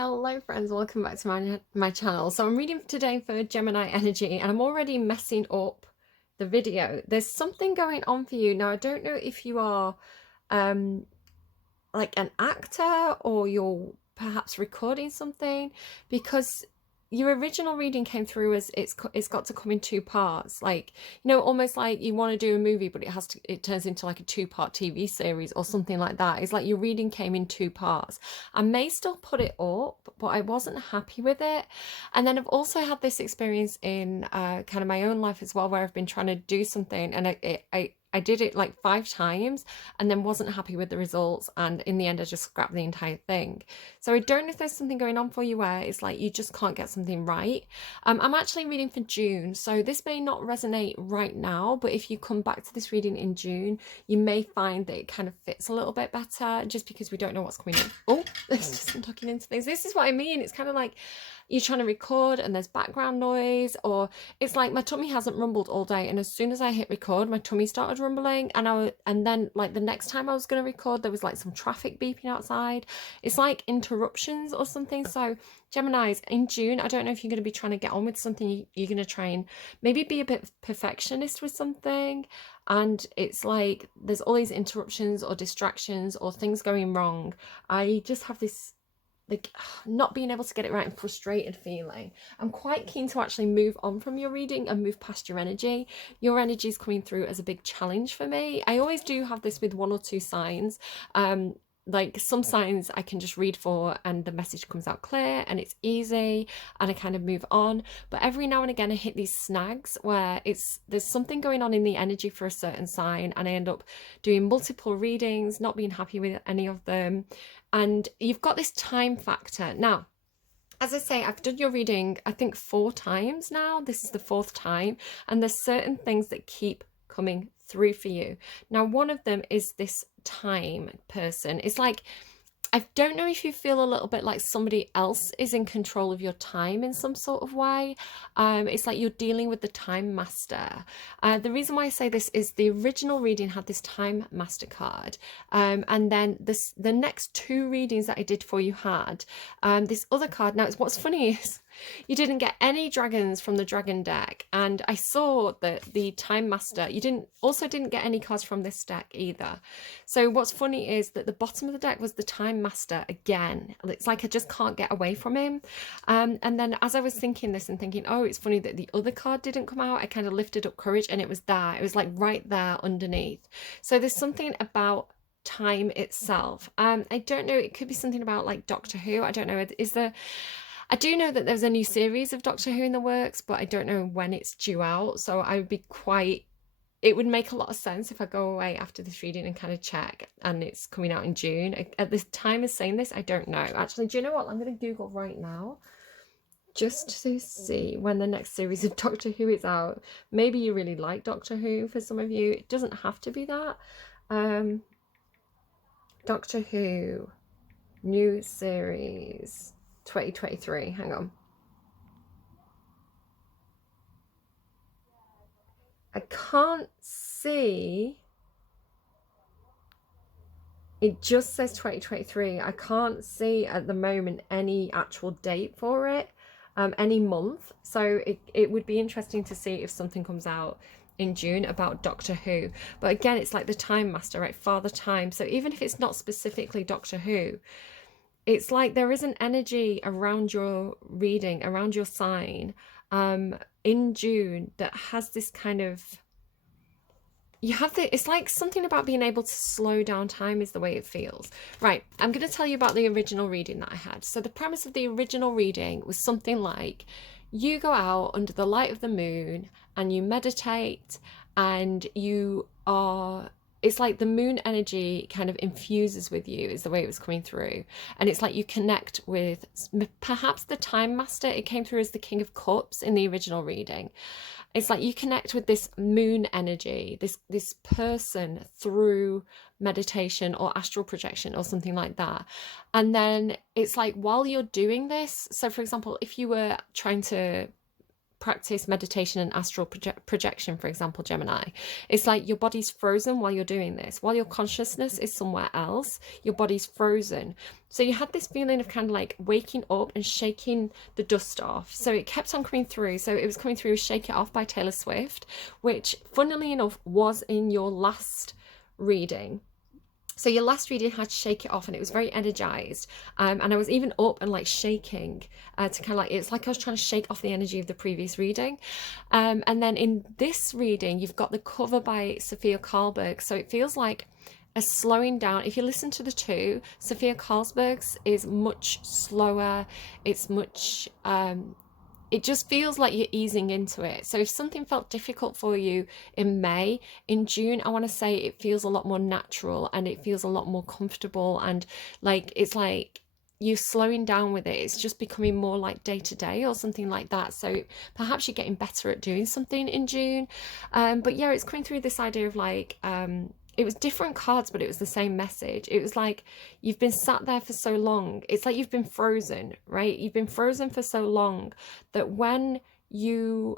Hello friends, welcome back to my channel. So I'm reading today for Gemini energy and I'm already messing up the video. There's something going on for you. Now I don't know if you are um like an actor or you're perhaps recording something, because your original reading came through as it's got to come in two parts, like, you know, almost like you want to do a movie but it turns into like a two-part TV series or something like that. It's like your reading came in two parts. I may still put it up, but I wasn't happy with it. And then I've also had this experience in kind of my own life as well, where I've been trying to do something and I did it like 5 times and then wasn't happy with the results, and in the end I just scrapped the entire thing. So I don't know if there's something going on for you where it's like you just can't get something right. I'm actually reading for June, so this may not resonate right now, but if you come back to this reading in June, you may find that it kind of fits a little bit better, just because we don't know what's coming in. Oh, there's just some tucking into things. This is what I mean. It's kind of like you're trying to record and there's background noise, or it's like my tummy hasn't rumbled all day, and as soon as I hit record my tummy started rumbling, and then like the next time I was going to record there was like some traffic beeping outside. It's like interruptions or something. So Geminis, in June, I don't know if you're going to be trying to get on with something. You're going to try and maybe be a bit perfectionist with something, and it's like there's all these interruptions or distractions or things going wrong. I just have this like not being able to get it right and frustrated feeling. I'm quite keen to actually move on from your reading and move past your energy. Your energy is coming through as a big challenge for me. I always do have this with one or two signs. Like some signs I can just read for and the message comes out clear and it's easy and I kind of move on. But every now and again I hit these snags where there's something going on in the energy for a certain sign, and I end up doing multiple readings, not being happy with any of them. And you've got this time factor. Now, as I say, I've done your reading, I think 4 times now. This is the 4th time. And there's certain things that keep coming through for you. Now, one of them is this time person. It's like, I don't know if you feel a little bit like somebody else is in control of your time in some sort of way. It's like you're dealing with the time master. The reason why I say this is the original reading had this time master card. And then the next 2 readings that I did for you had this other card. Now, what's funny is you didn't get any dragons from the dragon deck, and I saw that the time master, you didn't get any cards from this deck either. So what's funny is that the bottom of the deck was the time master again. It's like I just can't get away from him. And then as I was thinking this and thinking, oh, it's funny that the other card didn't come out, I kind of lifted up courage and it was there. It was like right there underneath. So there's something about time itself. I don't know, it could be something about like Doctor Who. I don't know, I do know that there's a new series of Doctor Who in the works, but I don't know when it's due out. So I would be it would make a lot of sense if I go away after this reading and kind of check, and it's coming out in June. At this time of saying this, I don't know. Actually, do you know what? I'm going to Google right now just to see when the next series of Doctor Who is out. Maybe you really like Doctor Who for some of you. It doesn't have to be that. Doctor Who new series 2023. Hang on. I can't see. It just says 2023. I can't see at the moment any actual date for it, any month. So it would be interesting to see if something comes out in June about Doctor Who. But again, it's like the time master, right? Father Time. So even if it's not specifically Doctor Who, it's like there is an energy around your reading, around your sign, in June that has this kind of, it's like something about being able to slow down time is the way it feels. Right, I'm going to tell you about the original reading that I had. So the premise of the original reading was something like, you go out under the light of the moon and you meditate, and it's like the moon energy kind of infuses with you is the way it was coming through. And it's like you connect with perhaps the time master. It came through as the King of Cups in the original reading. It's like you connect with this moon energy, this person through meditation or astral projection or something like that. And then it's like while you're doing this, so for example, if you were trying to practice meditation and astral projection, for example, Gemini, it's like your body's frozen while you're doing this. While your consciousness is somewhere else, your body's frozen. So you had this feeling of kind of like waking up and shaking the dust off. So it kept on coming through. So it was coming through Shake It Off by Taylor Swift, which funnily enough was in your last reading. So your last reading had Shake It Off, and it was very energized. And I was even up and like shaking to kind of like, it's like I was trying to shake off the energy of the previous reading. And then in this reading, you've got the cover by Sofia Karlberg. So it feels like a slowing down. If you listen to the two, Sofia Karlberg's is much slower. It's much, it just feels like you're easing into it. So if something felt difficult for you in May, in June, I want to say it feels a lot more natural and it feels a lot more comfortable, and like it's like you're slowing down with it. It's just becoming more like day to day or something like that. So perhaps you're getting better at doing something in June. But yeah, it's coming through this idea of like, it was different cards, but it was the same message. It was like you've been sat there for so long. It's like you've been frozen, right? You've been frozen for so long that when your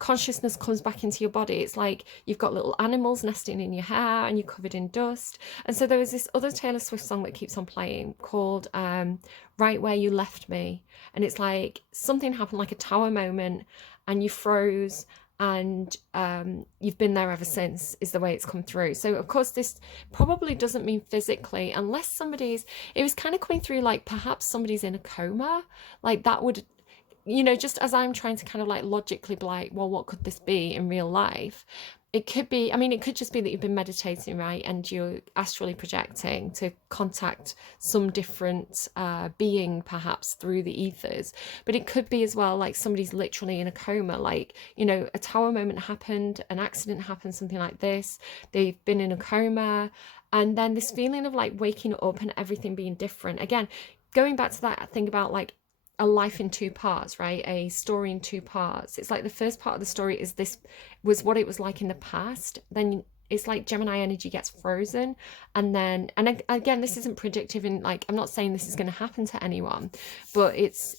consciousness comes back into your body, it's like you've got little animals nesting in your hair and you're covered in dust. And so there was this other Taylor Swift song that keeps on playing called Right Where You Left Me. And it's like something happened, like a tower moment, and you froze, and you've been there ever since, is the way it's come through. So of course this probably doesn't mean physically, unless it was kind of coming through like perhaps somebody's in a coma, like that would, you know, just as I'm trying to kind of like logically be like, well, what could this be in real life? It could be, I mean, it could just be that you've been meditating, right? And you're astrally projecting to contact some different being, perhaps through the ethers. But it could be as well, like somebody's literally in a coma, like, you know, a tower moment happened, an accident happened, something like this. They've been in a coma. And then this feeling of like waking up and everything being different. Again, going back to that thing about like a life in two parts, right? A story in two parts. It's like the first part of the story was what it was like in the past. Then it's like Gemini energy gets frozen, and then, and again, this isn't predictive, in like, I'm not saying this is going to happen to anyone, but it's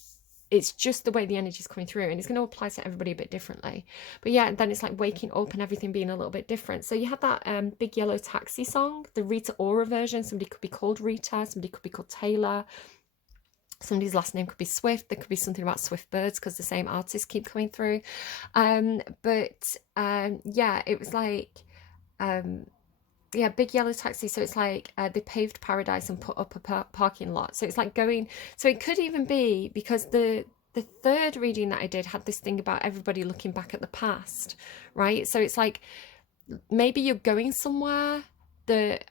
just the way the energy is coming through, and it's going to apply to everybody a bit differently. But yeah, then it's like waking up and everything being a little bit different. So you had that Big Yellow Taxi song, the Rita Ora version. Somebody could be called Rita, somebody could be called Taylor. Somebody's last name could be Swift. There could be something about Swift Birds because the same artists keep coming through. Yeah, it was like, yeah, Big Yellow Taxi. So it's like they paved paradise and put up a parking lot. So it's like going, so it could even be because the third reading that I did had this thing about everybody looking back at the past, right? So it's like maybe you're going somewhere that,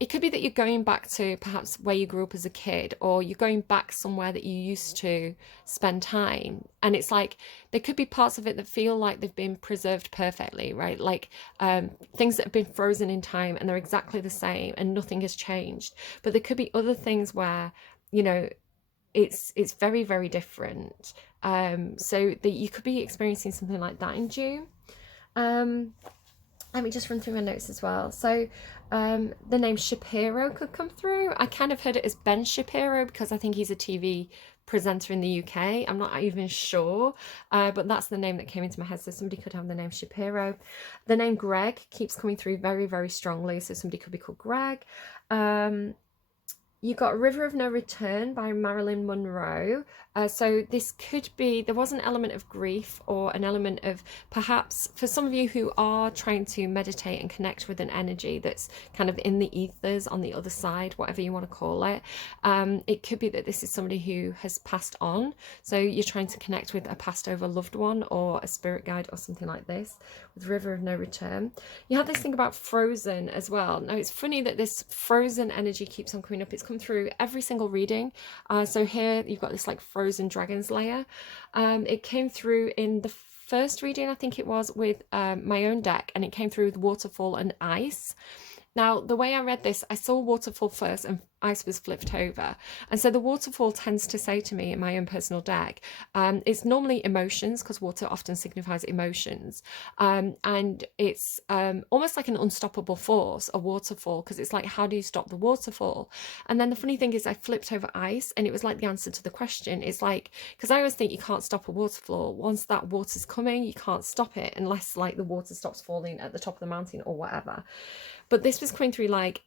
it could be that you're going back to perhaps where you grew up as a kid, or you're going back somewhere that you used to spend time. And it's like, there could be parts of it that feel like they've been preserved perfectly, right? Like things that have been frozen in time and they're exactly the same and nothing has changed. But there could be other things where, you know, it's very, very different. So that you could be experiencing something like that in June. Let me just run through my notes as well. So the name Shapiro could come through. I kind of heard it as Ben Shapiro because I think he's a TV presenter in the UK. I'm not even sure, but that's the name that came into my head. So somebody could have the name Shapiro. The name Greg keeps coming through very, very strongly. So somebody could be called Greg. You got River of No Return by Marilyn Monroe. So this could be, there was an element of grief or an element of, perhaps for some of you who are trying to meditate and connect with an energy that's kind of in the ethers on the other side, whatever you want to call it. It could be that this is somebody who has passed on. So you're trying to connect with a passed over loved one or a spirit guide or something like this with River of No Return. You have this thing about frozen as well. Now it's funny that this frozen energy keeps on coming up. It's come through every single reading. So here you've got this like frozen dragons layer. It came through in the first reading, I think it was, with my own deck, and it came through with waterfall and ice. Now the way I read this, I saw waterfall first, and ice was flipped over. And so the waterfall tends to say to me in my own personal deck, it's normally emotions, because water often signifies emotions. And it's almost like an unstoppable force, a waterfall, because it's like, how do you stop the waterfall? And then the funny thing is, I flipped over ice, and it was like the answer to the question. It's like, because I always think you can't stop a waterfall. Once that water's coming, you can't stop it unless like the water stops falling at the top of the mountain or whatever. But this was coming through like,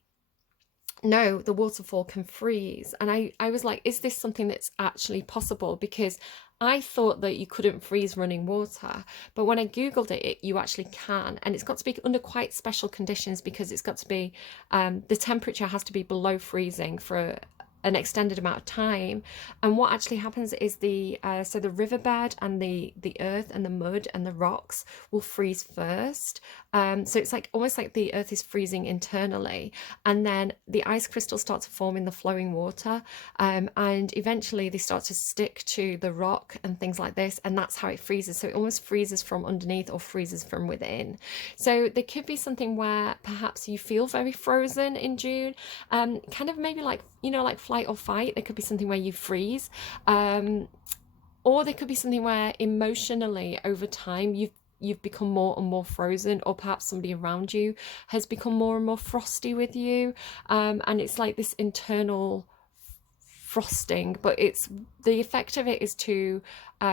no, the waterfall can freeze. And I was like, is this something that's actually possible? Because I thought that you couldn't freeze running water, but when I googled it, you actually can. And it's got to be under quite special conditions, because it's got to be the temperature has to be below freezing for an extended amount of time. And what actually happens is the riverbed and the earth and the mud and the rocks will freeze first. So it's like almost like the earth is freezing internally, and then the ice crystals start to form in the flowing water, and eventually they start to stick to the rock and things like this, and that's how it freezes. So it almost freezes from underneath or freezes from within. So there could be something where perhaps you feel very frozen in June, kind of maybe like, like flight or fight. There could be something where you freeze, or there could be something where emotionally over time you've become more and more frozen, or perhaps somebody around you has become more and more frosty with you, and it's like this internal frosting. But it's the effect of it is to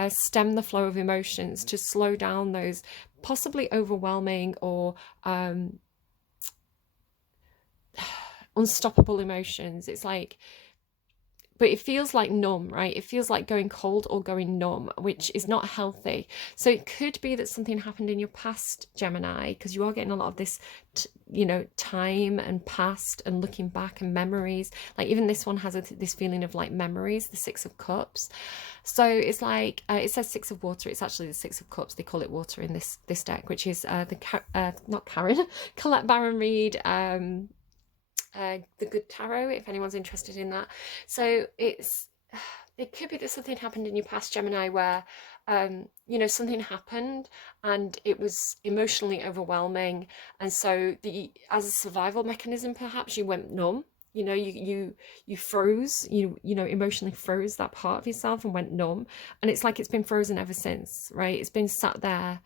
stem the flow of emotions, to slow down those possibly overwhelming or unstoppable emotions. It's like, but it feels like numb, right? It feels like going cold or going numb, which is not healthy. So it could be that something happened in your past, Gemini, because you are getting a lot of this, time and past and looking back and memories. Like even this one has this feeling of like memories, the Six of Cups. So it's like, it says Six of Water. It's actually the Six of Cups. They call it water in this deck, which is not Karen, Colette Baron Reid, the Good Tarot, if anyone's interested in that. So it could be that something happened in your past, Gemini, where something happened and it was emotionally overwhelming, and so as a survival mechanism, perhaps you went numb. You froze, emotionally froze that part of yourself and went numb, and it's like it's been frozen ever since, right? It's been sat there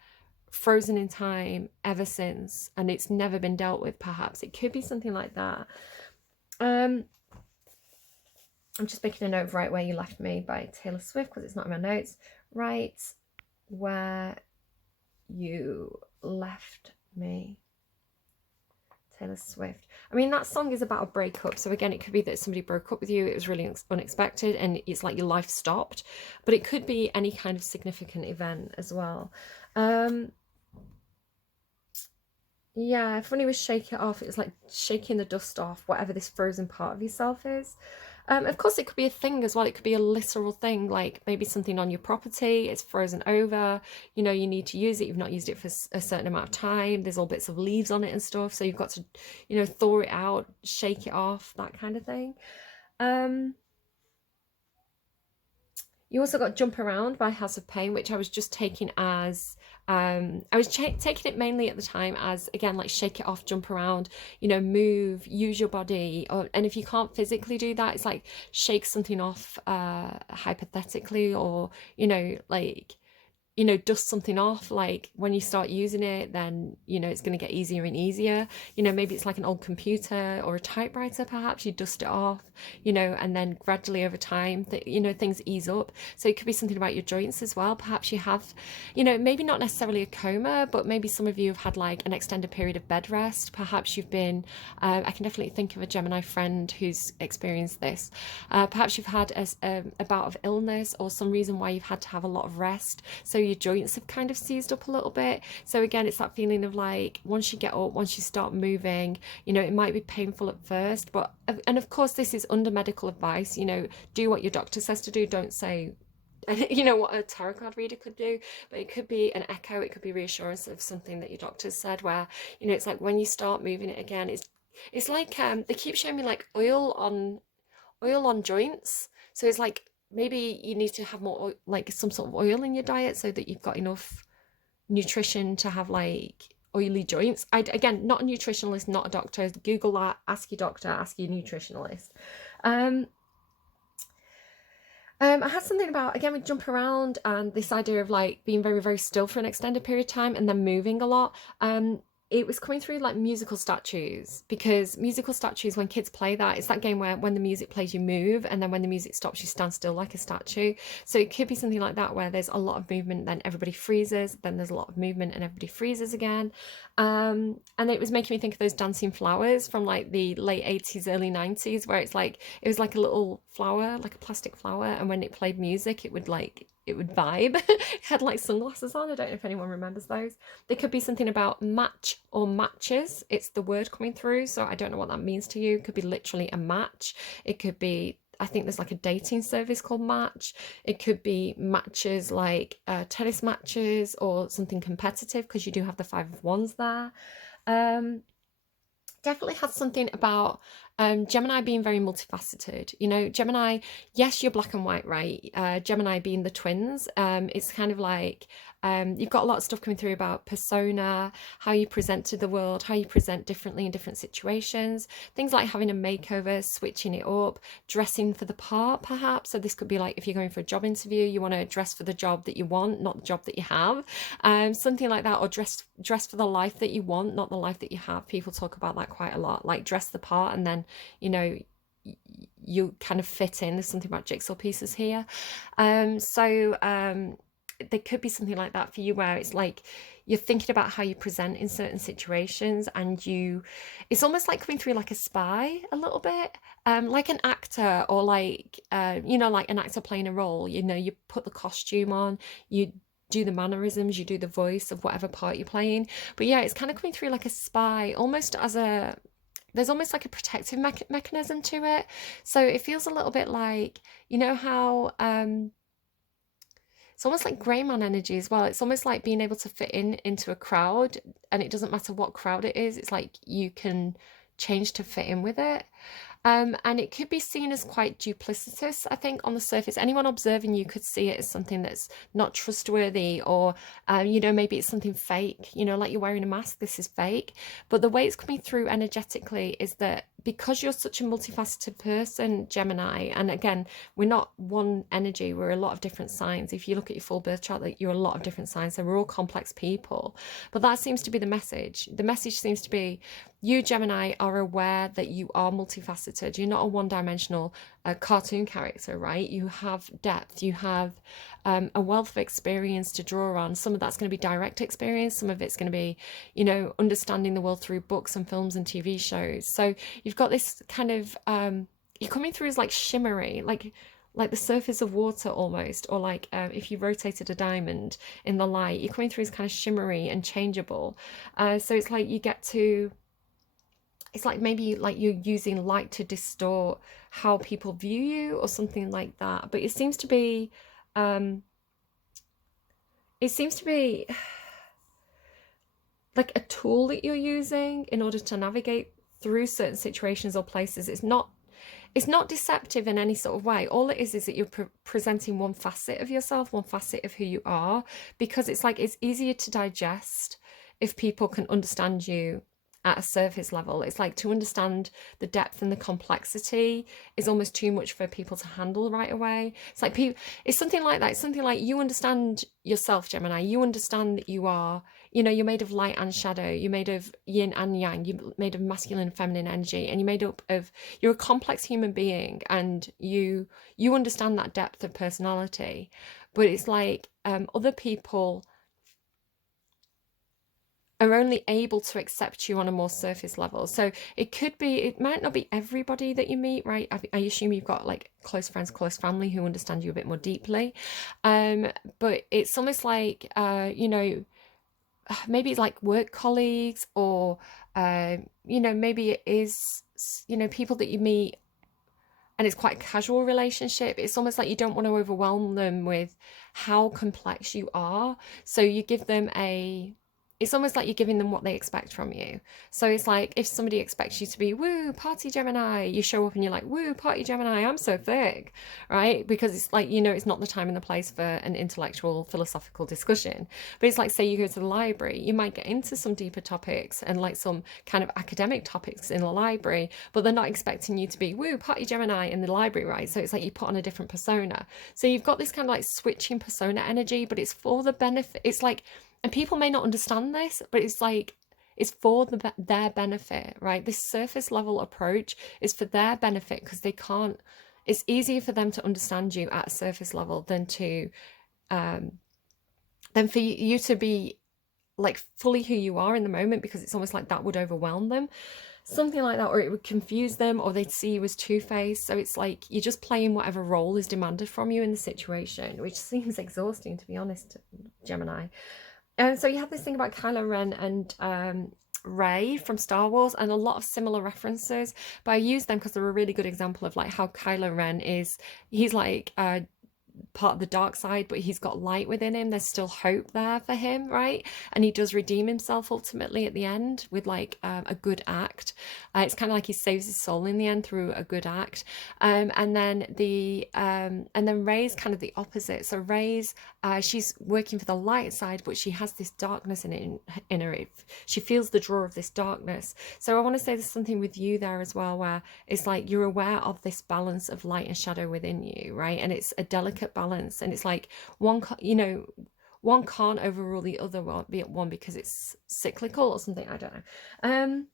frozen in time ever since, and it's never been dealt with. Perhaps it could be something like that. I'm just making a note of Right Where You Left Me by Taylor Swift, because it's not in my notes. Right Where You Left Me, Taylor Swift. I mean, that song is about a breakup, so again, it could be that somebody broke up with you, it was really unexpected, and it's like your life stopped. But it could be any kind of significant event as well. Yeah, if when he was Shake It Off, it was like shaking the dust off whatever this frozen part of yourself is. Of course, it could be a thing as well. It could be a literal thing, like maybe something on your property, it's frozen over, you need to use it, you've not used it for a certain amount of time, there's all bits of leaves on it and stuff, so you've got to, thaw it out, shake it off, that kind of thing. You also got Jump Around by House of Pain, which I was just taking as, I was taking it mainly at the time as, again, like shake it off, jump around, move, use your body. And if you can't physically do that, it's like shake something off hypothetically, or, like, dust something off. Like when you start using it, then it's going to get easier and easier. Maybe it's like an old computer or a typewriter, perhaps you dust it off, and then gradually over time things ease up. So it could be something about your joints as well. Perhaps you have, maybe not necessarily a coma, but maybe some of you have had like an extended period of bed rest. Perhaps you've been, I can definitely think of a Gemini friend who's experienced this. Perhaps you've had a bout of illness or some reason why you've had to have a lot of rest, so your joints have kind of seized up a little bit. So again, it's that feeling of like, once you get up, once you start moving, it might be painful at first, but, and of course this is under medical advice, do what your doctor says to do. Don't say what a tarot card reader could do, but it could be an echo, it could be reassurance of something that your doctor said, where it's like when you start moving it again, it's like they keep showing me like oil on joints. So it's like maybe you need to have more like some sort of oil in your diet, so that you've got enough nutrition to have like oily joints. Again, not a nutritionalist, not a doctor. Google that, ask your doctor, ask your nutritionalist. I had something about, again, with jump around and this idea of like being very, very still for an extended period of time and then moving a lot. It was coming through like musical statues, because musical statues, when kids play that, it's that game where when the music plays you move, and then when the music stops you stand still like a statue. So it could be something like that where there's a lot of movement, then everybody freezes, then there's a lot of movement and everybody freezes again. And it was making me think of those dancing flowers from like the late 80s, early 90s, where it's like it was like a little flower, like a plastic flower, and when it played music it would vibe. It had like sunglasses on. I don't know if anyone remembers those. There could be something about match or matches. It's the word coming through, so I don't know what that means to you. It could be literally a match. It could be, I think there's like a dating service called Match. It could be matches like tennis matches or something competitive, because you do have the 5 of Wands there. Definitely had something about Gemini being very multifaceted. You know, Gemini, yes, you're black and white, right? Gemini being the twins, it's kind of like you've got a lot of stuff coming through about persona, how you present to the world, how you present differently in different situations, things like having a makeover, switching it up, dressing for the part perhaps. So this could be like if you're going for a job interview, you want to dress for the job that you want, not the job that you have, something like that, or dress for the life that you want, not the life that you have. People talk about that quite a lot, like dress the part and then, you know, you kind of fit in. There's something about jigsaw pieces here. There could be something like that for you, where it's like you're thinking about how you present in certain situations, and it's almost like coming through like a spy a little bit, like an actor, or like you know, like an actor playing a role. You know, you put the costume on, you do the mannerisms, you do the voice of whatever part you're playing. But yeah, it's kind of coming through like a spy, almost as a, there's almost like a protective mechanism to it. So it feels a little bit like, you know how it's almost like grey man energy as well. It's almost like being able to fit into a crowd, and it doesn't matter what crowd it is. It's like you can change to fit in with it. And it could be seen as quite duplicitous, I think, on the surface. Anyone observing you could see it as something that's not trustworthy, or, you know, maybe it's something fake, you know, like you're wearing a mask, this is fake. But the way it's coming through energetically is that because you're such a multifaceted person, Gemini, and again, we're not one energy, we're a lot of different signs. If you look at your full birth chart, like, you're a lot of different signs, so we're all complex people. But that seems to be the message. The message seems to be, you, Gemini, are aware that you are multifaceted. You're not a one-dimensional cartoon character, right? You have depth. You have a wealth of experience to draw on. Some of that's going to be direct experience. Some of it's going to be, you know, understanding the world through books and films and TV shows. So you've got this kind of, you're coming through as like shimmery, like the surface of water almost, or like if you rotated a diamond in the light, you're coming through as kind of shimmery and changeable. So it's like you get to, it's like maybe like you're using light to distort how people view you or something like that. But it seems to be like a tool that you're using in order to navigate through certain situations or places. It's not deceptive in any sort of way. All it is that you're presenting one facet of yourself, one facet of who you are, because it's like it's easier to digest if people can understand you at a surface level. It's like, to understand the depth and the complexity is almost too much for people to handle right away. It's like it's something like that. It's something like, you understand yourself, Gemini. You understand that you are, you know, you're made of light and shadow. You're made of yin and yang. You're made of masculine and feminine energy, and you're a complex human being, and you understand that depth of personality. But it's like other people are only able to accept you on a more surface level. So it might not be everybody that you meet, right? I assume you've got like close friends, close family who understand you a bit more deeply. But it's almost like, you know, maybe it's like work colleagues, or, you know, maybe it is, you know, people that you meet and it's quite a casual relationship. It's almost like you don't want to overwhelm them with how complex you are. So you give them it's almost like you're giving them what they expect from you. So it's like if somebody expects you to be, woo, party Gemini, you show up and you're like, woo, party Gemini, I'm so thick, right? Because it's like, it's not the time and the place for an intellectual philosophical discussion. But it's like, say you go to the library, you might get into some deeper topics and like some kind of academic topics in the library, but they're not expecting you to be, woo, party Gemini in the library, right? So it's like you put on a different persona. So you've got this kind of like switching persona energy, but it's for the benefit. It's like, and people may not understand this, but it's like, it's for their benefit, right? This surface level approach is for their benefit because they can't, it's easier for them to understand you at a surface level than for you to be like fully who you are in the moment, because it's almost like that would overwhelm them. Something like that, or it would confuse them, or they'd see you as two-faced. So it's like you're just playing whatever role is demanded from you in the situation, which seems exhausting, to be honest, Gemini. And so you have this thing about Kylo Ren and Rey from Star Wars, and a lot of similar references, but I use them because they're a really good example of like how Kylo Ren he's like part of the dark side, but he's got light within him. There's still hope there for him, right? And he does redeem himself ultimately at the end with like a good act. It's kind of like he saves his soul in the end through a good act. And then Rey's kind of the opposite. So Rey's she's working for the light side, but she has this darkness in her. She feels the draw of this darkness. So I want to say there's something with you there as well, where it's like you're aware of this balance of light and shadow within you, right? And it's a delicate balance, and it's like one can't overrule the other one because it's cyclical or something. I don't know.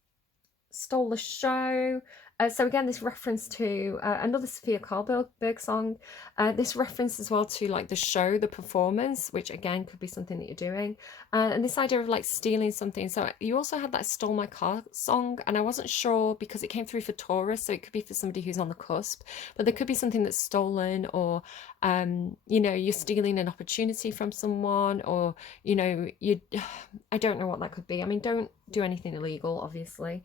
Stole the show. So again, this reference to another Sofia Karlberg song. This reference as well to like the show, the performance, which again could be something that you're doing. And this idea of like stealing something. So you also had that Stole My Car song, and I wasn't sure because it came through for Taurus, so it could be for somebody who's on the cusp, but there could be something that's stolen, or you're stealing an opportunity from someone, or I don't know what that could be. I mean, don't do anything illegal, obviously.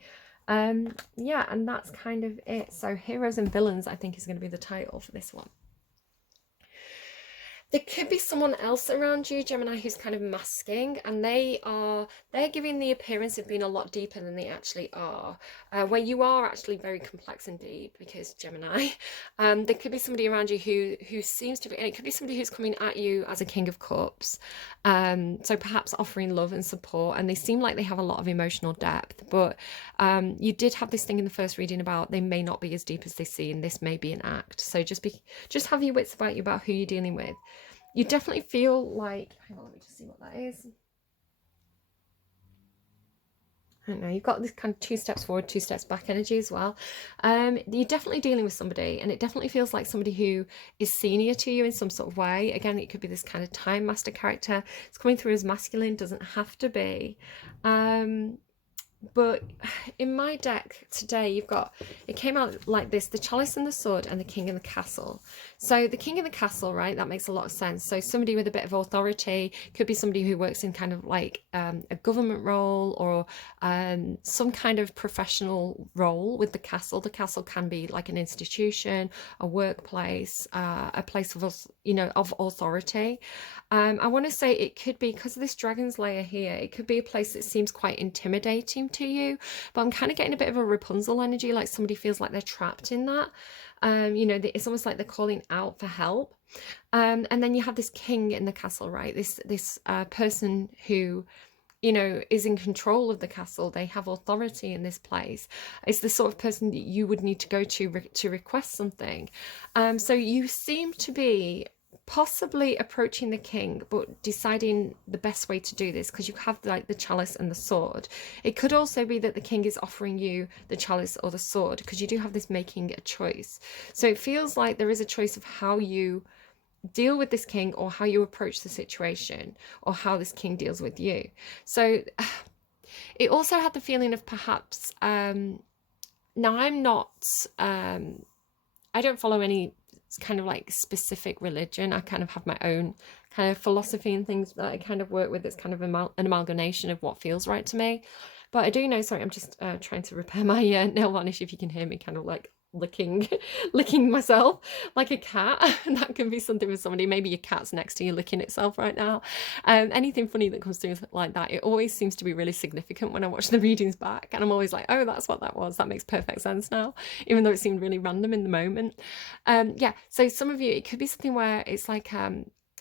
Yeah, and that's kind of it. So heroes and villains, I think, is going to be the title for this one. There could be someone else around you, Gemini, who's kind of masking, and they're giving the appearance of being a lot deeper than they actually are, where you are actually very complex and deep, because Gemini. There could be somebody around you who seems to be, and it could be somebody who's coming at you as a King of Cups, so perhaps offering love and support, and they seem like they have a lot of emotional depth, but you did have this thing in the first reading about they may not be as deep as they seem, and this may be an act. So just have your wits about you about who you're dealing with. You definitely feel like, hang on, let me just see what that is. I don't know, you've got this kind of 2 steps forward, 2 steps back energy as well. You're definitely dealing with somebody, and it definitely feels like somebody who is senior to you in some sort of way. Again, it could be this kind of time master character. It's coming through as masculine, doesn't have to be. But in my deck today, it came out like this: the chalice and the sword, and the king and the castle. So the king and the castle, right, that makes a lot of sense. So somebody with a bit of authority, could be somebody who works in kind of like a government role, or some kind of professional role with the castle. The castle can be like an institution, a workplace, a place of authority. I want to say it could be, because of this dragon's layer here, it could be a place that seems quite intimidating to you, but I'm kind of getting a bit of a Rapunzel energy, like somebody feels like they're trapped in that. It's almost like they're calling out for help. And then you have this king in the castle, right? This person who is in control of the castle. They have authority in this place. It's the sort of person that you would need to go to request something. So you seem to be possibly approaching the king, but deciding the best way to do this, because you have like the chalice and the sword. It could also be that the king is offering you the chalice or the sword, because you do have this making a choice. So it feels like there is a choice of how you deal with this king, or how you approach the situation, or how this king deals with you. So it also had the feeling of perhaps now I'm not I don't follow any kind of like specific religion. I kind of have my own kind of philosophy and things that I kind of work with. It's kind of an amalgamation of what feels right to me. But I do know, sorry, I'm just trying to repair my nail varnish, if you can hear me kind of like licking licking myself like a cat. That can be something with somebody. Maybe your cat's next to you licking itself right now. Anything funny that comes through like that, it always seems to be really significant when I watch the readings back, and I'm always like, oh, that's what that was. That makes perfect sense now, even though it seemed really random in the moment. Yeah, so some of you, it could be something where it's like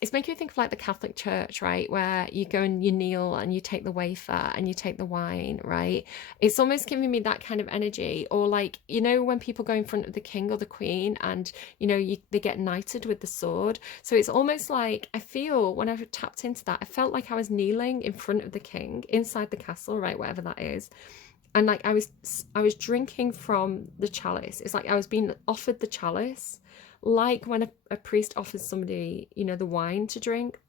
it's making me think of like the Catholic Church, right? Where you go and you kneel and you take the wafer and you take the wine, right? It's almost giving me that kind of energy. Or like, you know, when people go in front of the king or the queen and, you know, they get knighted with the sword. So it's almost like, I feel when I tapped into that, I felt like I was kneeling in front of the king inside the castle, right? Whatever that is. And like I was drinking from the chalice. It's like I was being offered the chalice, like when a priest offers somebody, you know, the wine to drink.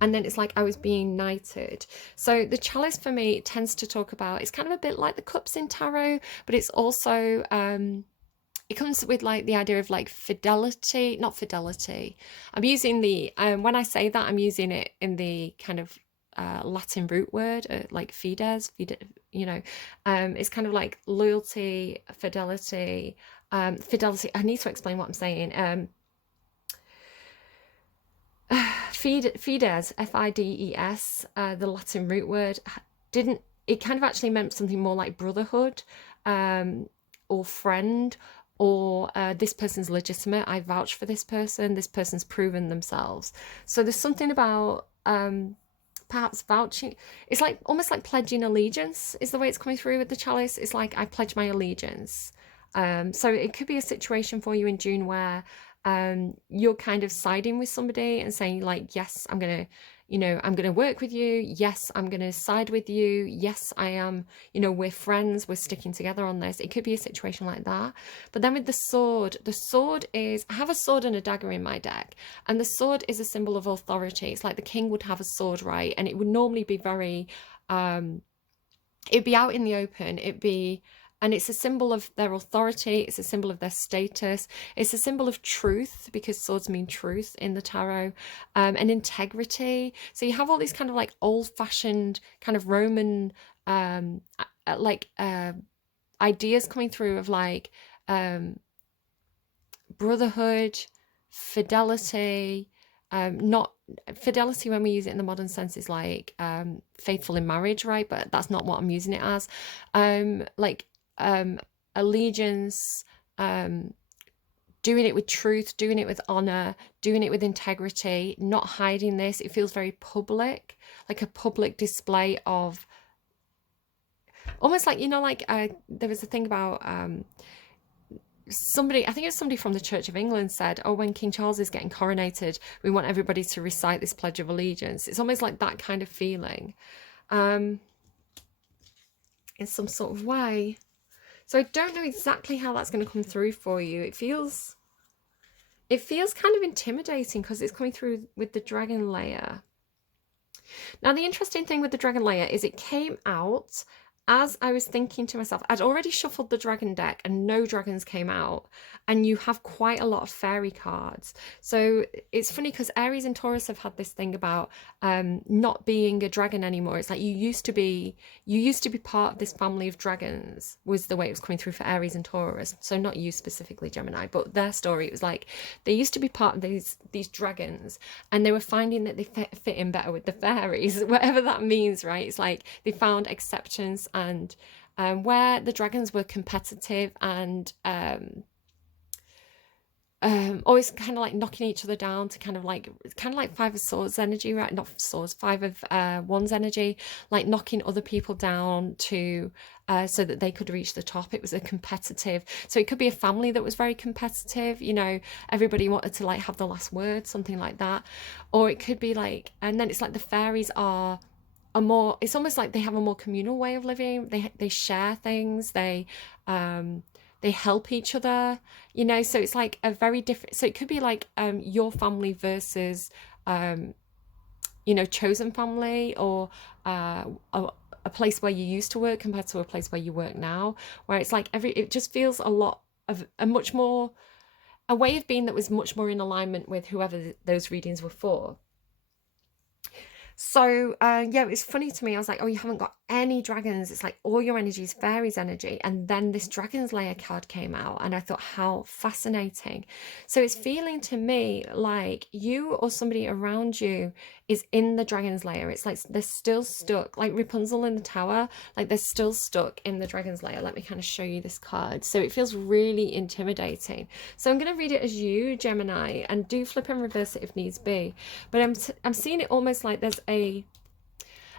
And then it's like I was being knighted. So the chalice for me tends to talk about, it's kind of a bit like the cups in tarot, but it's also it comes with like the idea of like fidelity, not fidelity. I'm using the when I say that, I'm using it in the kind of Latin root word, like fides, you know, it's kind of like loyalty, fidelity, fidelity. I need to explain what I'm saying. Fides, Fides, the Latin root word, didn't, it kind of actually meant something more like brotherhood, or friend, or this person's legitimate, I vouch for this person's proven themselves. So there's something about perhaps vouching. It's like almost like pledging allegiance is the way it's coming through with the chalice. It's like I pledge my allegiance. So it could be a situation for you in June where you're kind of siding with somebody and saying like, yes, I'm gonna, you know, I'm gonna work with you. Yes, I'm gonna side with you. Yes, I am, you know, we're friends, we're sticking together on this. It could be a situation like that. But then with the sword is, I have a sword and a dagger in my deck, and the sword is a symbol of authority. It's like the king would have a sword, right? And it would normally be very it'd be out in the open, and it's a symbol of their authority, it's a symbol of their status, it's a symbol of truth, because swords mean truth in the tarot, and integrity. So you have all these kind of like old-fashioned kind of Roman ideas coming through of like brotherhood, fidelity, not fidelity when we use it in the modern sense is like faithful in marriage, right? But that's not what I'm using it as. Allegiance, doing it with truth, doing it with honor, doing it with integrity, not hiding this. It feels very public, like a public display of, almost like, you know, like there was a thing about somebody, I think it was somebody from the Church of England said, oh, when King Charles is getting coronated, we want everybody to recite this Pledge of Allegiance. It's almost like that kind of feeling in some sort of way. So I don't know exactly how that's going to come through for you. It feels kind of intimidating because it's coming through with the dragon layer. Now, the interesting thing with the dragon layer is it came out as I was thinking to myself. I'd already shuffled the dragon deck and no dragons came out, and you have quite a lot of fairy cards. So it's funny because Aries and Taurus have had this thing about not being a dragon anymore. It's like you used to be part of this family of dragons, was the way it was coming through for Aries and Taurus. So not you specifically, Gemini, but their story, it was like they used to be part of these dragons, and they were finding that they fit in better with the fairies, whatever that means, right? It's like they found acceptance, and where the dragons were competitive and always kind of like knocking each other down to kind of like Five of Swords energy, right? Not swords, Five of Wands energy, like knocking other people down to so that they could reach the top. It was a competitive, so it could be a family that was very competitive, you know, everybody wanted to like have the last word, something like that. Or it could be like, and then it's like the fairies are a more, it's almost like they have a more communal way of living. They share things, they help each other, you know. So it's like a very different, so it could be like your family versus you know, chosen family, or a place where you used to work compared to a place where you work now, where it's like it just feels a lot of a way of being that was much more in alignment with whoever those readings were for. So yeah, it was funny to me. I was like, oh, you haven't got any dragons. It's like all your energy is fairies energy. And then this Dragon's Lair card came out, and I thought, how fascinating. So it's feeling to me like you or somebody around you is in the Dragon's Lair. It's like they're still stuck, like Rapunzel in the tower, like they're still stuck in the Dragon's Lair. Let me kind of show you this card. So it feels really intimidating. So I'm going to read it as you, Gemini, and do flip and reverse it if needs be. But I'm seeing it almost like there's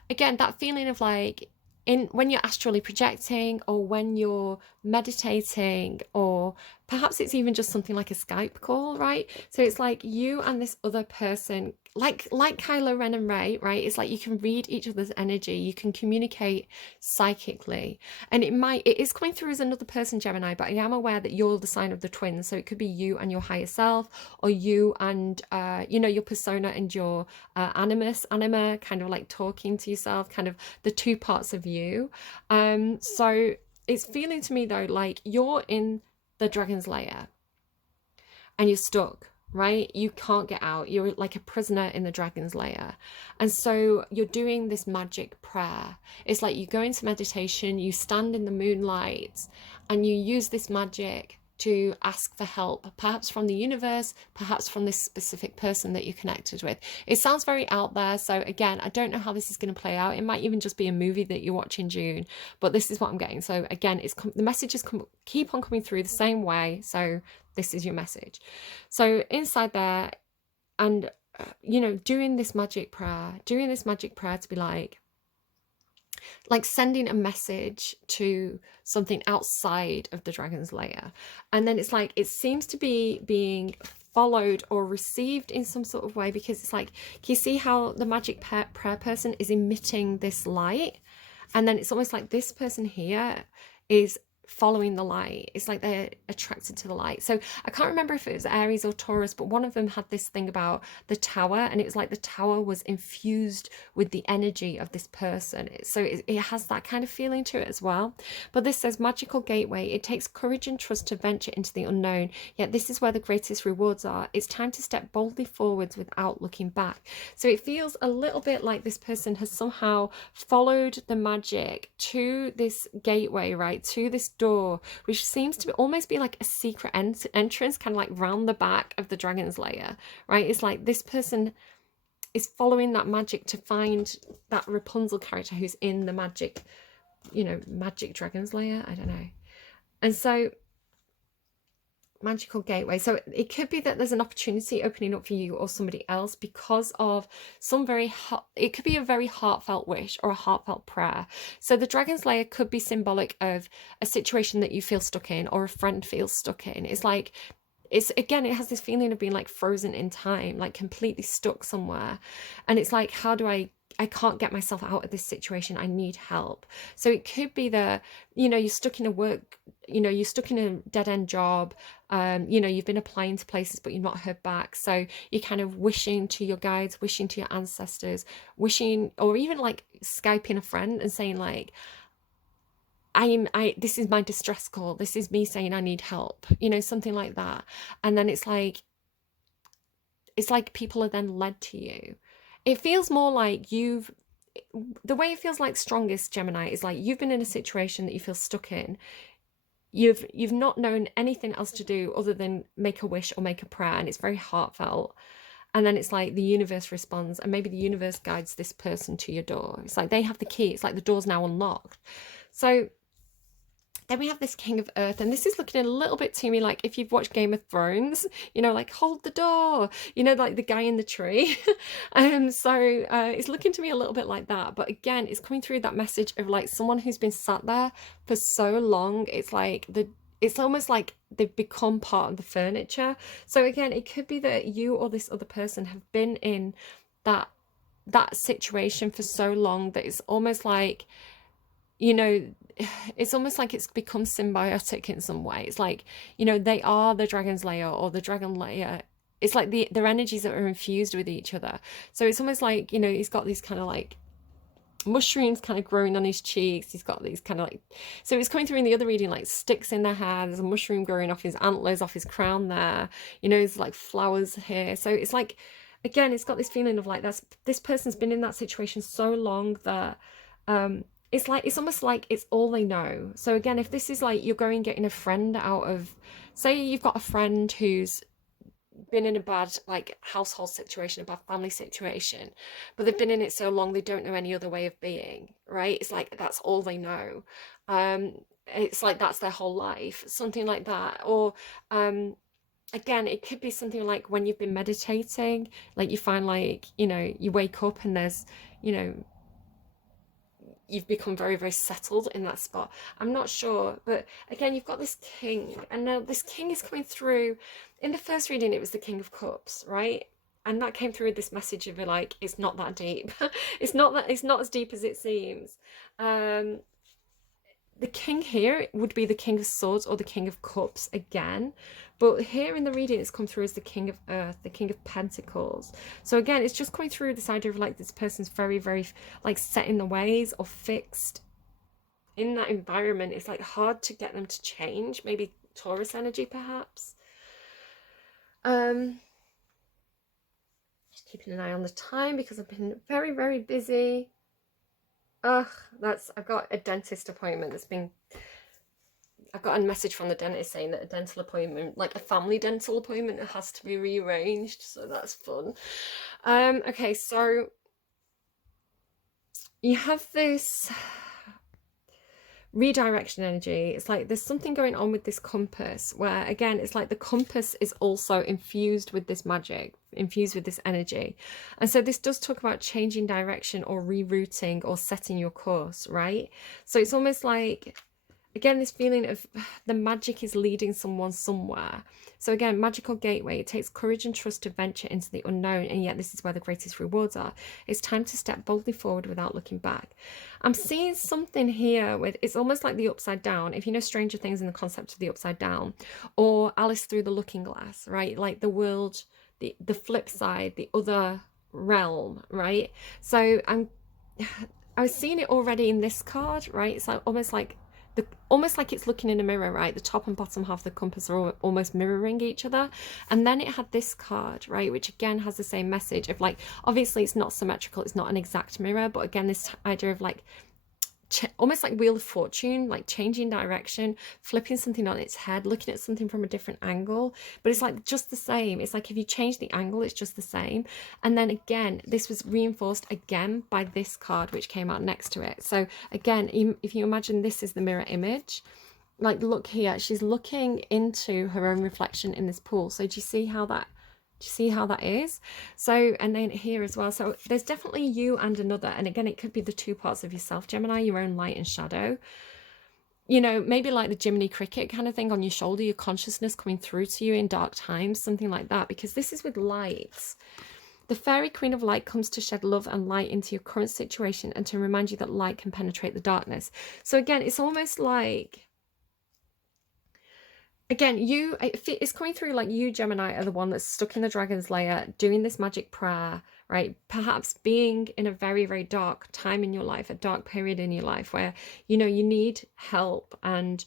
again, that feeling of like when you're astrally projecting, or when you're meditating, or perhaps it's even just something like a Skype call, right? So it's like you and this other person, like Kylo Ren and Rey, right? It's like you can read each other's energy, you can communicate psychically, and it is coming through as another person, Gemini, but I am aware that you're the sign of the twins, so it could be you and your higher self, or you and your persona and your anima, kind of like talking to yourself, kind of the two parts of you. So it's feeling to me though like you're in the Dragon's Lair and you're stuck, right? You can't get out. You're like a prisoner in the Dragon's Lair. And so you're doing this magic prayer. It's like you go into meditation, you stand in the moonlight, and you use this magic to ask for help, perhaps from the universe, perhaps from this specific person that you're connected with. It sounds very out there. So again, I don't know how this is going to play out. It might even just be a movie that you watch in June, but this is what I'm getting. So again, the messages keep on coming through the same way. So this is your message. So inside there, and doing this magic prayer to be like sending a message to something outside of the Dragon's Lair. And then it's like it seems to be being followed or received in some sort of way, because it's like, can you see how the magic prayer person is emitting this light? And then it's almost like this person here is following the light. It's like they're attracted to the light. So I can't remember if it was Aries or Taurus, but one of them had this thing about the tower, and it was like the tower was infused with the energy of this person. So it has that kind of feeling to it as well. But this says, magical gateway. It takes courage and trust to venture into the unknown, yet this is where the greatest rewards are. It's time to step boldly forwards without looking back. So it feels a little bit like this person has somehow followed the magic to this gateway, right, to this door, which seems to almost be like a secret entrance, kind of like round the back of the Dragon's Lair, right? It's like this person is following that magic to find that Rapunzel character who's in the magic Dragon's Lair. I don't know. And so magical gateway. So it could be that there's an opportunity opening up for you or somebody else because of some it could be a very heartfelt wish or a heartfelt prayer. So the Dragon's Lair could be symbolic of a situation that you feel stuck in, or a friend feels stuck in. It's like, it has this feeling of being like frozen in time, like completely stuck somewhere. And it's like, how do I can't get myself out of this situation. I need help. So it could be that, you're stuck in you're stuck in a dead-end job. You've been applying to places, but you've not heard back. So you're kind of wishing to your guides, wishing to your ancestors, wishing, or even like Skyping a friend and saying like, this is my distress call. This is me saying I need help, something like that. And then it's like people are then led to you. It feels more like the way it feels like strongest, Gemini, is like you've been in a situation that you feel stuck in. You've not known anything else to do other than make a wish or make a prayer, and it's very heartfelt. And then it's like the universe responds, and maybe the universe guides this person to your door. It's like they have the key. It's like the door's now unlocked. So then we have this King of Earth, and this is looking a little bit to me like if you've watched Game of Thrones, like hold the door, like the guy in the tree. So it's looking to me a little bit like that. But again, it's coming through that message of like someone who's been sat there for so long. It's like it's almost like they've become part of the furniture. So again, it could be that you or this other person have been in that situation for so long that it's almost like, it's almost like it's become symbiotic in some way. It's like, they are the Dragon's Lair, or the Dragon Lair. It's like their energies that are infused with each other. So it's almost like, he's got these kind of like mushrooms kind of growing on his cheeks. He's got these kind of like, so it's coming through in the other reading, like sticks in their hair. There's a mushroom growing off his antlers, off his crown there. There's like flowers here. So it's like, again, it's got this feeling of like this person's been in that situation so long that it's almost like it's all they know. So again, if this is like you're going getting a friend out of, say you've got a friend who's been in a bad like household situation, a bad family situation, but they've been in it so long they don't know any other way of being, right? It's like that's all they know. Um, it's like that's their whole life, something like that. Or again, it could be something like when you've been meditating, like you find like, you wake up and there's, you know, you've become very, very settled in that spot. I'm not sure, but again, you've got this king, and now this king is coming through. In the first reading, it was the King of Cups, right? And that came through with this message of like, it's not that deep. It's not as deep as it seems. Um, the king here would be the King of Swords or the King of Cups again, but here in the reading it's come through as the King of Earth, the King of Pentacles. So again, it's just coming through this idea of like this person's very, very like set in the ways or fixed in that environment. It's like hard to get them to change. Maybe Taurus energy, perhaps. Just keeping an eye on the time because I've been very, very busy. Ugh, I've got a dentist appointment I've got a message from the dentist saying that a dental appointment, like a family dental appointment, has to be rearranged, so that's fun. Okay, so you have this redirection energy. It's like there's something going on with this compass where, again, it's like the compass is also infused with this magic, infused with this energy. And so this does talk about changing direction or rerouting or setting your course, right? So it's almost like, again, this feeling of the magic is leading someone somewhere. So again, magical gateway, it takes courage and trust to venture into the unknown, and yet this is where the greatest rewards are. It's time to step boldly forward without looking back. I'm seeing something here with, it's almost like the upside down. If you know Stranger Things and the concept of the upside down, or Alice Through the Looking Glass, right? Like the world, the flip side, the other realm, right? So I was seeing it already in this card, right? It's like almost like it's looking in a mirror, right? The top and bottom half of the compass are almost mirroring each other. And then it had this card, right, which again has the same message of like, obviously it's not symmetrical, it's not an exact mirror, but again, this idea of like almost like Wheel of Fortune, like changing direction, flipping something on its head, looking at something from a different angle. But it's like just the same. It's like if you change the angle, it's just the same. And then again, this was reinforced again by this card, which came out next to it. So again, if you imagine this is the mirror image, like look here, she's looking into her own reflection in this pool. So do you see how that is? So, and then here as well, so there's definitely you and another, and again, it could be the two parts of yourself, Gemini, your own light and shadow, maybe like the Gemini cricket kind of thing on your shoulder, your consciousness coming through to you in dark times, something like that, because this is with lights. The fairy queen of light comes to shed love and light into your current situation and to remind you that light can penetrate the darkness. So again, it's almost like, again, it's coming through like you, Gemini, are the one that's stuck in the dragon's lair doing this magic prayer, right? Perhaps being in a very, very dark time in your life, a dark period in your life where, you need help and,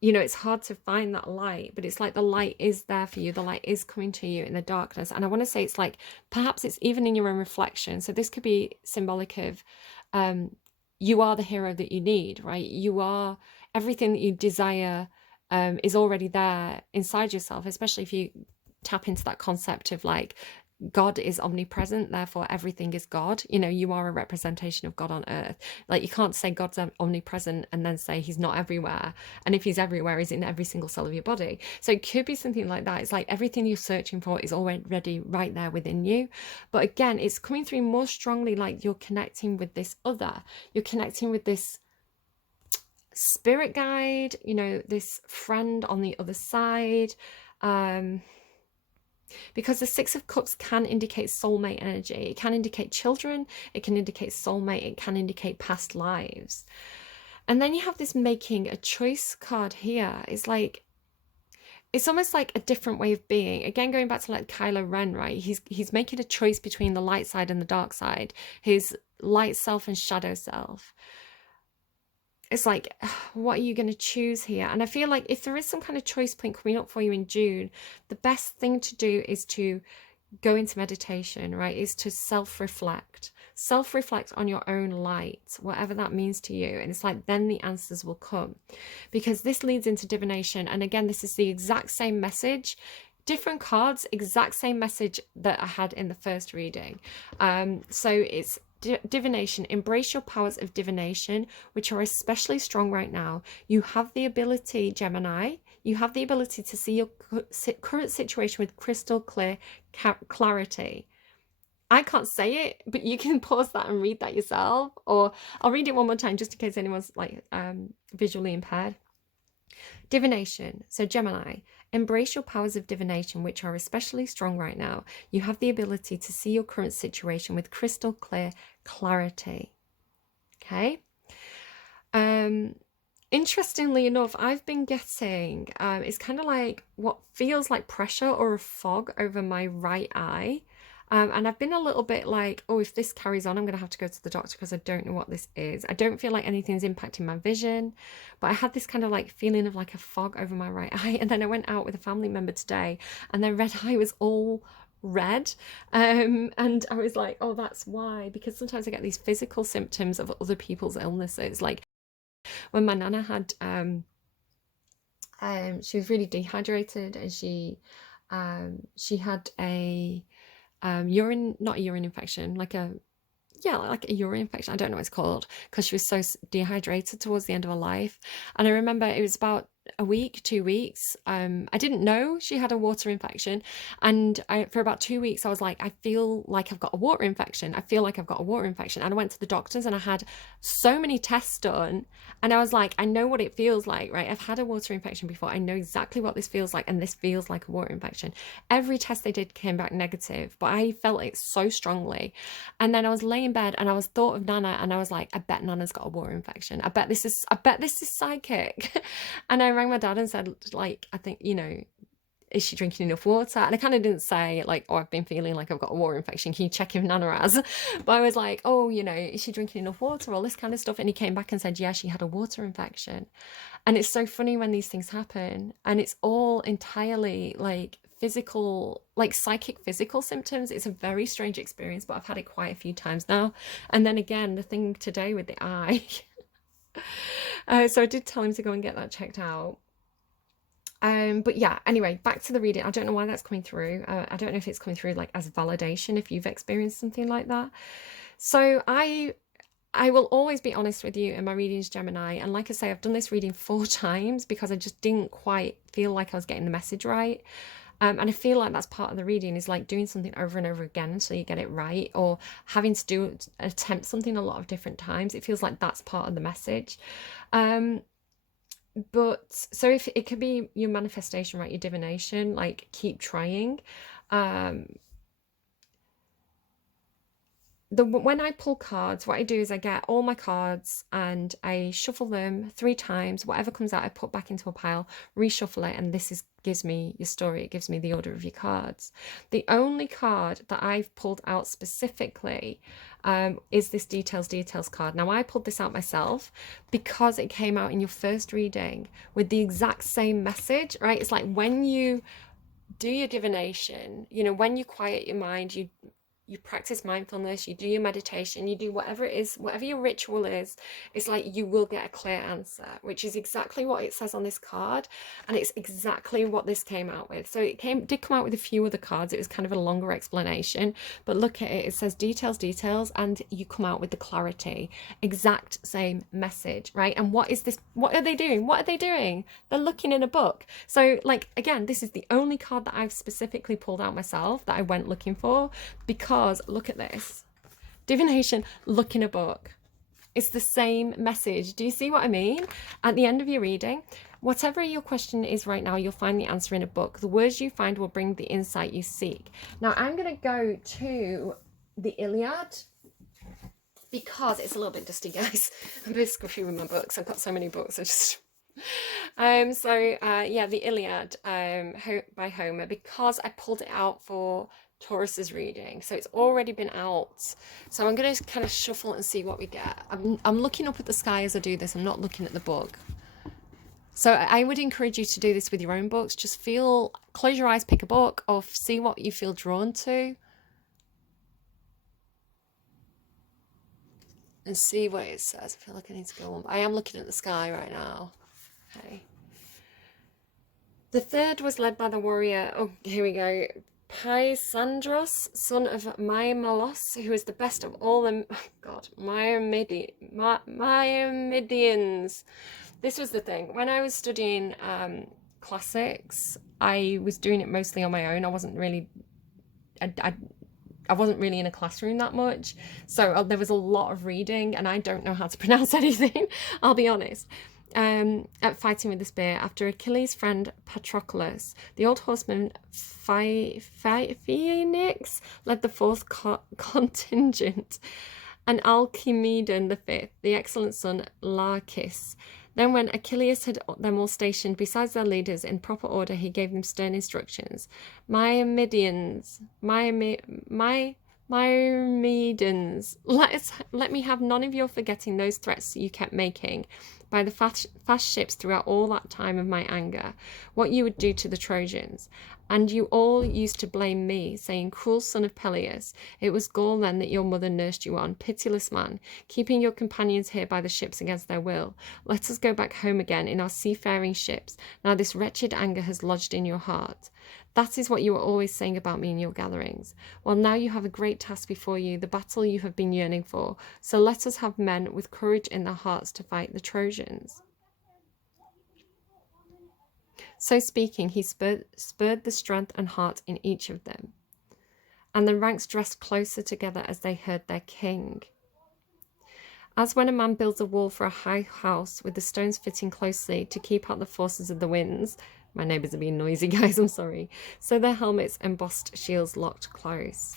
it's hard to find that light, but it's like the light is there for you. The light is coming to you in the darkness. And I want to say it's like, perhaps it's even in your own reflection. So this could be symbolic of, you are the hero that you need, right? You are everything that you desire. Is already there inside yourself, especially if you tap into that concept of like God is omnipresent, therefore everything is God. You are a representation of God on earth. Like you can't say God's omnipresent and then say he's not everywhere. And if he's everywhere, he's in every single cell of your body. So it could be something like that. It's like everything you're searching for is already right there within you. But again, it's coming through more strongly like you're connecting with this other. You're connecting with this spirit guide, this friend on the other side, because the Six of Cups can indicate soulmate energy. It can indicate children, it can indicate soulmate, it can indicate past lives. And then you have this making a choice card here. It's almost like a different way of being. Again, going back to like Kylo Ren, right? He's making a choice between the light side and the dark side, his light self and shadow self. It's like, what are you going to choose here? And I feel like if there is some kind of choice point coming up for you in June, the best thing to do is to go into meditation, right, is to self-reflect. Self-reflect on your own light, whatever that means to you. And it's like, then the answers will come. Because this leads into divination. And again, this is the exact same message, different cards, exact same message that I had in the first reading. So it's divination. Embrace your powers of divination, which are especially strong right now. You have the ability, Gemini, you have the ability to see your current situation with crystal clear clarity. I can't say it, but you can pause that and read that yourself, or I'll read it one more time just in case anyone's like visually impaired. Divination. So Gemini, embrace your powers of divination, which are especially strong right now. You have the ability to see your current situation with crystal clear clarity. Okay. Interestingly enough, I've been getting, it's kind of like what feels like pressure or a fog over my right eye. And I've been a little bit like, oh, if this carries on, I'm going to have to go to the doctor because I don't know what this is. I don't feel like anything's impacting my vision, but I had this kind of like feeling of like a fog over my right eye. And then I went out with a family member today and their red eye was all red. And I was like, oh, that's why, because sometimes I get these physical symptoms of other people's illnesses. Like when my nana had, she was really dehydrated and she had a, not a urine infection, like a urine infection. I don't know what it's called, because she was so dehydrated towards the end of her life. And I remember it was about a week, 2 weeks. I didn't know she had a water infection. And for about 2 weeks, I was like, I feel like I've got a water infection. I feel like I've got a water infection. And I went to the doctors and I had so many tests done. And I was like, I know what it feels like, right? I've had a water infection before. I know exactly what this feels like. And this feels like a water infection. Every test they did came back negative, but I felt it so strongly. And then I was laying in bed and I was thought of Nana and I was like, I bet Nana's got a water infection. I bet this is psychic. And I rang my dad and said, like, I think, is she drinking enough water? And I kind of didn't say like, oh, I've been feeling like I've got a water infection. Can you check if Nana has? But I was like, oh, is she drinking enough water? All this kind of stuff. And he came back and said, yeah, she had a water infection. And it's so funny when these things happen. And it's all entirely like physical, like psychic physical symptoms. It's a very strange experience, but I've had it quite a few times now. And then again, the thing today with the eye. So I did tell him to go and get that checked out. But yeah, anyway, back to the reading. I don't know why that's coming through. I don't know if it's coming through like as validation if you've experienced something like that. So I will always be honest with you in my readings, Gemini. And like I say, I've done this reading 4 times because I just didn't quite feel like I was getting the message right. And I feel like that's part of the reading, is like doing something over and over again until you get it right, or having to attempt something a lot of different times. It feels like that's part of the message. But so if it could be your manifestation, right, your divination, like keep trying. When I pull cards, what I do is I get all my cards and I shuffle them 3 times. Whatever comes out, I put back into a pile, reshuffle it, and this gives me your story. It gives me the order of your cards. The only card that I've pulled out specifically is this details card. Now, I pulled this out myself because it came out in your first reading with the exact same message, right? It's like when you do your divination, when you quiet your mind, you practice mindfulness, you do your meditation, you do whatever it is, whatever your ritual is, it's like you will get a clear answer, which is exactly what it says on this card. And it's exactly what this came out with. So it did come out with a few other cards. It was kind of a longer explanation, but look at it. It says details, and you come out with the clarity. Exact same message, right? And what is this? What are they doing? They're looking in a book. So like, again, this is the only card that I've specifically pulled out myself that I went looking for, because look at this. Divination, look in a book. It's the same message. Do you see what I mean? At the end of your reading, whatever your question is right now, you'll find the answer in a book. The words you find will bring the insight you seek. Now, I'm going to go to the Iliad because it's a little bit dusty, guys. I'm a bit scruffy with my books. I've got so many books. Yeah, the Iliad by Homer, because I pulled it out for Taurus's reading, so it's already been out. So I'm going to kind of shuffle and see what we get. I'm looking up at the sky as I do this. I'm not looking at the book. So I would encourage you to do this with your own books. Just feel, close your eyes, pick a book, or see what you feel drawn to, and see what it says. I feel like I need to go on. I am looking at the sky right now. Okay. The third was led by the warrior. Oh, here we go. Paisandros, son of Maimalos, who is the best of all the Myrmidons. This was the thing. When I was studying classics, I was doing it mostly on my own. I wasn't really I wasn't really in a classroom that much. So there was a lot of reading, and I don't know how to pronounce anything, I'll be honest. At fighting with the spear, after Achilles' friend Patroclus, the old horseman Phoenix led the fourth contingent, and Alcimedon the fifth, the excellent son Larchis. Then when Achilles had them all stationed besides their leaders in proper order, he gave them stern instructions. Myrmidons, let me have none of your forgetting those threats you kept making by the fast ships throughout all that time of my anger, what you would do to the Trojans. And you all used to blame me, saying, cruel son of Peleus, it was gall then that your mother nursed you on, pitiless man, keeping your companions here by the ships against their will. Let us go back home again in our seafaring ships. Now this wretched anger has lodged in your heart. That is what you were always saying about me in your gatherings. Well, now you have a great task before you, the battle you have been yearning for. So let us have men with courage in their hearts to fight the Trojans. So speaking, he spurred the strength and heart in each of them. And the ranks dressed closer together as they heard their king. As when a man builds a wall for a high house with the stones fitting closely to keep out the forces of the winds. My neighbours are being noisy, guys, I'm sorry. So their helmets, embossed shields locked close.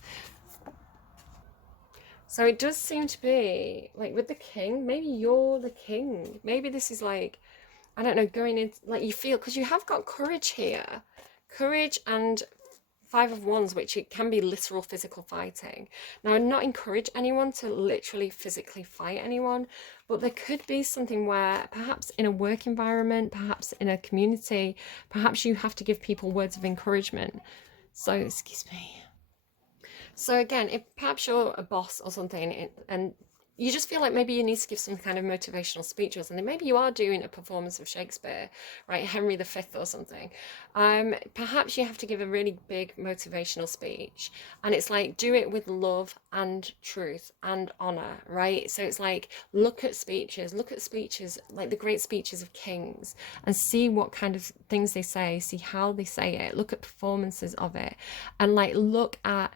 So it does seem to be, like with the king, maybe you're the king. Maybe this is like, I don't know, going in, like you feel, because you have got courage here. Courage and Five of Wands, which it can be literal physical fighting. Now, I not encourage anyone to literally physically fight anyone, but there could be something where perhaps in a work environment, perhaps in a community, perhaps you have to give people words of encouragement. So, excuse me. So again, if perhaps you're a boss or something and you just feel like maybe you need to give some kind of motivational speech or something. Maybe you are doing a performance of Shakespeare, right? Henry V or something. Perhaps you have to give a really big motivational speech, and it's like do it with love and truth and honor, right? So it's like look at speeches like the great speeches of kings and see what kind of things they say, see how they say it, look at performances of it, and like look at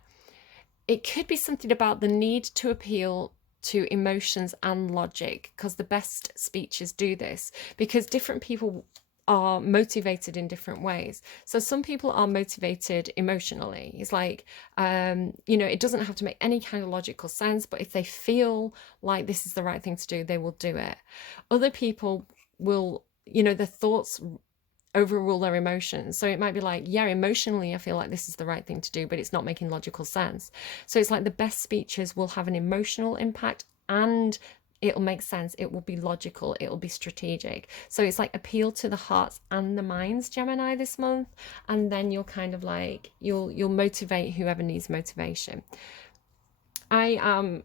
it could be something about the need to appeal to emotions and logic, because the best speeches do this, because different people are motivated in different ways. So some people are motivated emotionally. It's like, it doesn't have to make any kind of logical sense, but if they feel like this is the right thing to do, they will do it. Other people will, their thoughts overrule their emotions. So it might be like, yeah, emotionally I feel like this is the right thing to do, but it's not making logical sense. So it's like the best speeches will have an emotional impact and it'll make sense, it will be logical, it will be strategic. So it's like appeal to the hearts and the minds, Gemini, this month, and then you'll kind of like you'll motivate whoever needs motivation. I am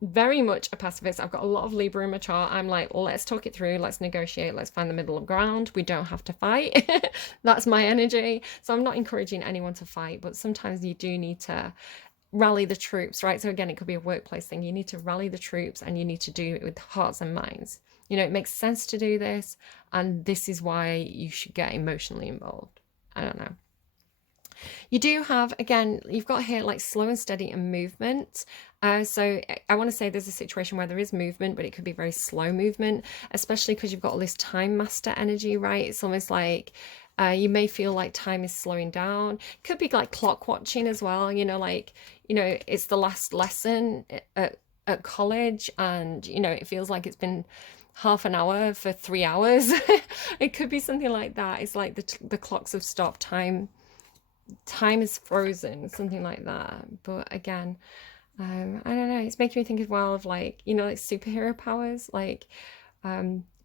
very much a pacifist. I've got a lot of Libra in my chart. I'm like, let's talk it through, let's negotiate, let's find the middle of ground. We don't have to fight. That's my energy. So I'm not encouraging anyone to fight, but sometimes you do need to rally the troops, right? So again, it could be a workplace thing. You need to rally the troops and you need to do it with hearts and minds. It makes sense to do this, and this is why you should get emotionally involved. I don't know. You do have, again, you've got here like slow and steady and movement. So I want to say there's a situation where there is movement, but it could be very slow movement, especially because you've got all this time master energy, right? It's almost like you may feel like time is slowing down. It could be like clock watching as well, it's the last lesson at college, and, it feels like it's been half an hour for 3 hours. It could be something like that. It's like the clocks have stopped, time is frozen, something like that. But again, I don't know, it's making me think as well of like, like superhero powers, like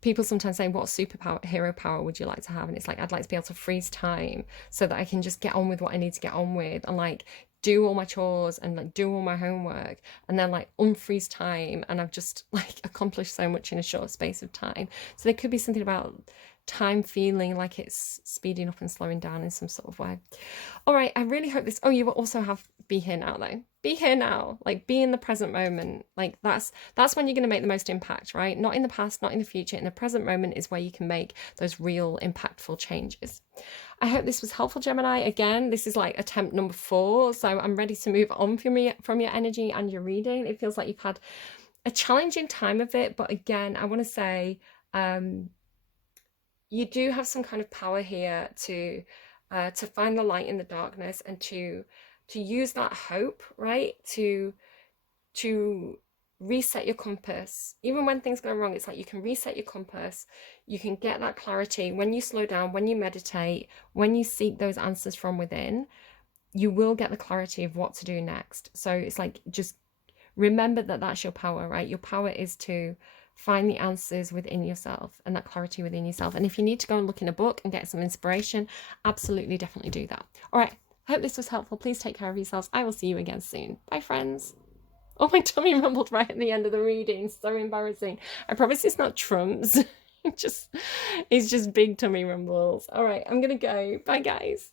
people sometimes say, what superpower, hero power would you like to have? And it's like, I'd like to be able to freeze time so that I can just get on with what I need to get on with, and like do all my chores and like do all my homework, and then like unfreeze time, and I've just like accomplished so much in a short space of time. So there could be something about time feeling like it's speeding up and slowing down in some sort of way. All right, I really hope this. Oh, you will also have be here now though. Be here now, like be in the present moment. Like that's when you're going to make the most impact, right? Not in the past, not in the future. In the present moment is where you can make those real impactful changes. I hope this was helpful, Gemini. Again, this is like attempt number 4, so I'm ready to move on from your energy and your reading. It feels like you've had a challenging time of it, but again, I want to say you do have some kind of power here to find the light in the darkness, and to use that hope, right? To reset your compass. Even when things go wrong, it's like you can reset your compass. You can get that clarity when you slow down, when you meditate, when you seek those answers from within. You will get the clarity of what to do next. So it's like, just remember that that's your power, right? Your power is to find the answers within yourself and that clarity within yourself. And if you need to go and look in a book and get some inspiration, absolutely, definitely do that. All right, I hope this was helpful. Please take care of yourselves. I will see you again soon. Bye, friends. Oh, my tummy rumbled right at the end of the reading. So embarrassing. I promise it's not Trump's. It's just big tummy rumbles. All right, I'm gonna go. Bye, guys.